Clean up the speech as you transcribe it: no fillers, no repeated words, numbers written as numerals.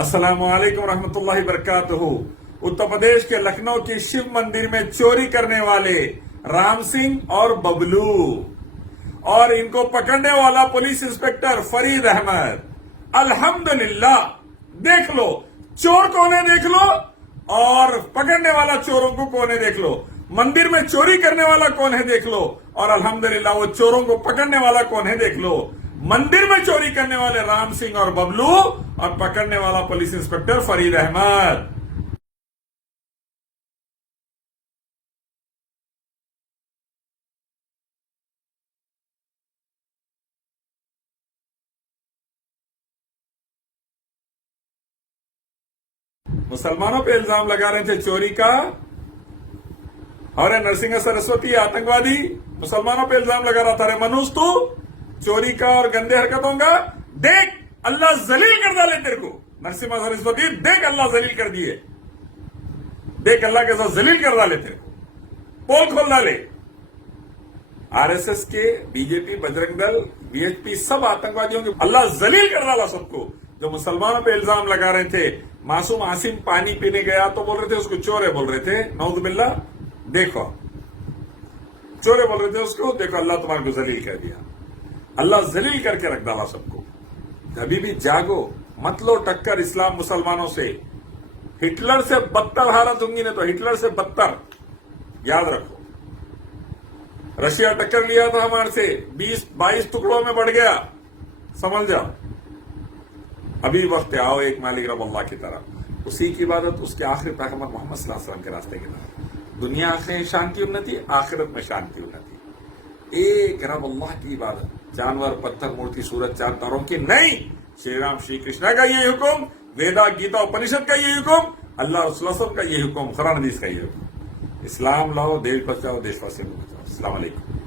अस्सलाम वालेकुम रहमतुल्लाहि बरकातहू। उत्तर प्रदेश के लखनऊ के शिव मंदिर में चोरी करने वाले राम सिंह और बबलू और इनको पकड़ने वाला पुलिस इंस्पेक्टर फरीद अहमद। अल्हम्दुलिल्लाह, देख लो चोर कौन है, देख लो, और पकड़ने वाला चोरों को कौन है देख लो, मंदिर में चोरी करने वाला कौन है देख लो, और अल्हम्दुलिल्लाह वो चोरों को पकड़ने वाला कौन है देख लो। मंदिर में चोरी करने वाले राम सिंह और बबलू और पकड़ने वाला पुलिस इंस्पेक्टर फरीद अहमद। मुसलमानों पे इल्जाम लगा रहे थे चोरी का, और नरसिंह सरस्वती आतंकवादी मुसलमानों पे इल्जाम लगा रहा था, रे मनुष्य तू चोरी का और गंदे हरकतों का, देख अल्लाह जलील कर डाले तेरे को। नरसिंह सरस्वती देख अल्लाह जलील कर दिए, देख अल्लाह के साथ जलील कर डाले तेरे को, पोल खोल डाले। आरएसएस के, बीजेपी, बजरंग दल, बीएचपी, सब आतंकवादियों के अल्लाह जलील कर डाला सबको। जो मुसलमानों पे इल्जाम लगा रहे थे, मासूम आसिम पानी पीने गया तो बोल रहे थे उसको चोर है, बोल रहे थे, नौजुबिल्ला, देखो चोर है बोल रहे थे उसको, देखो अल्लाह तुम्हारे को जलील कर दिया, अल्लाह जलील करके रख डाला सबको। कभी भी जागो, मत लो टक्कर इस्लाम मुसलमानों से। हिटलर से बदतर हालत होंगी, नहीं तो हिटलर से बदतर, याद रखो। रशिया टक्कर लिया था हमारे से, 20-22 टुकड़ों में बढ़ गया, समझ जाओ। अभी वक्त आओ एक मालिक रब अल्लाह की तरफ, उसी की इबादत, उसके आखिरी पैगंबर मोहम्मद सल्लल्लाहु अलैहि वसल्लम के रास्ते की तरफ। दुनिया में शांति उन्नति, आखिरत में शांति उन्नति। एक रब अल्लाह की इबादत, जानवर, पत्थर, मूर्ति, सूरज, चांद, तारों की नहीं। श्री राम, श्री कृष्णा का ये हुक्म, वेदा, गीता, उपनिषद का ये हुक्म, अल्लाह रसूल का ये हुक्म, कुरान हदीस का ये हुक्म। इस्लाम लाओ, देश बचाओ, देशवासियों को बचाओ। अस्सलाम वालेकुम।